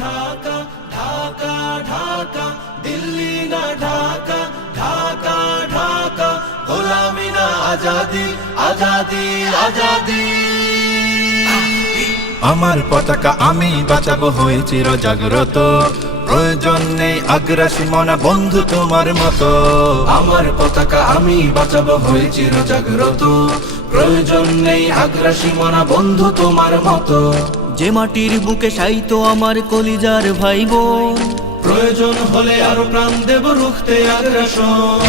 ঢাকা, ঢাকা ঢাকা, দিল্লি না ঢাকা, ঢাকা ঢাকা, গোলামি না আজাদি, আজাদি আজাদি। আমার পতাকা আমি বাঁচাবো হয়ে চির জাগ্রত, প্রয়োজন নেই আগ্রাসী মনা বন্ধু তোমার মতো। আমার পতাকা আমি বাঁচাবো হয়ে চির জাগ্রত, প্রয়োজন নেই আগ্রাসী মনা বন্ধু তোমার মতো। যে মাটির বুকে সাইতো আমার কলিজার ভাই বোন, প্রয়োজন হলে আরো প্রাণ দেব রুখতে আগ্রাসন।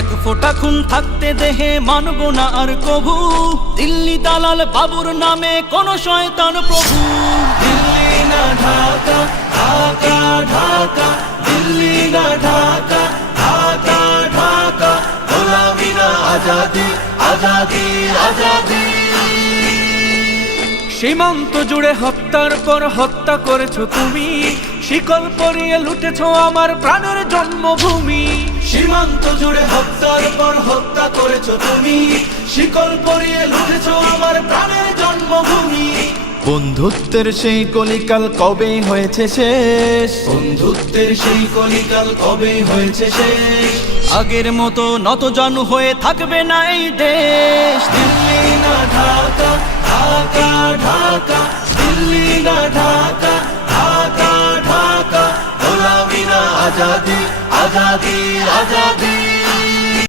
এক ফোঁটা খুন থাকতে দেহে মানব না আর কভু, দিল্লি দালাল বাবুর নামে কোন শয়তান প্রভু। দিল্লি না ঢাকা, ঢাকা ঢাকা, দিল্লি না ঢাকা, ঢাকা ঢাকা, গোলামি না আজাদি, আজাদি আজাদি। সীমান্ত জুড়ে হত্যার পর হত্যা করেছো তুমি, শিকল পরিয়ে লুটেছো আমার প্রাণের জন্মভূমি। সীমান্ত জুড়ে হত্যার পর হত্যা করেছো তুমি, শিকল পরিয়ে লুটেছো আমার প্রাণের জন্মভূমি। বন্ধুত্বের সেই কলিকাল কবে হয়েছে শেষ, বন্ধুত্বের সেই কলিকাল কবে হয়েছে শেষ। আগের মতো নতজানু হয়ে থাকবে না এই দেশ। দিল্লি না ঢাকা, ঢাকা ঢাকা, দিল্লি না ঢাকা, ঢাকা ঢাকা, গোলামি না আজাদি, আজাদি আজাদি।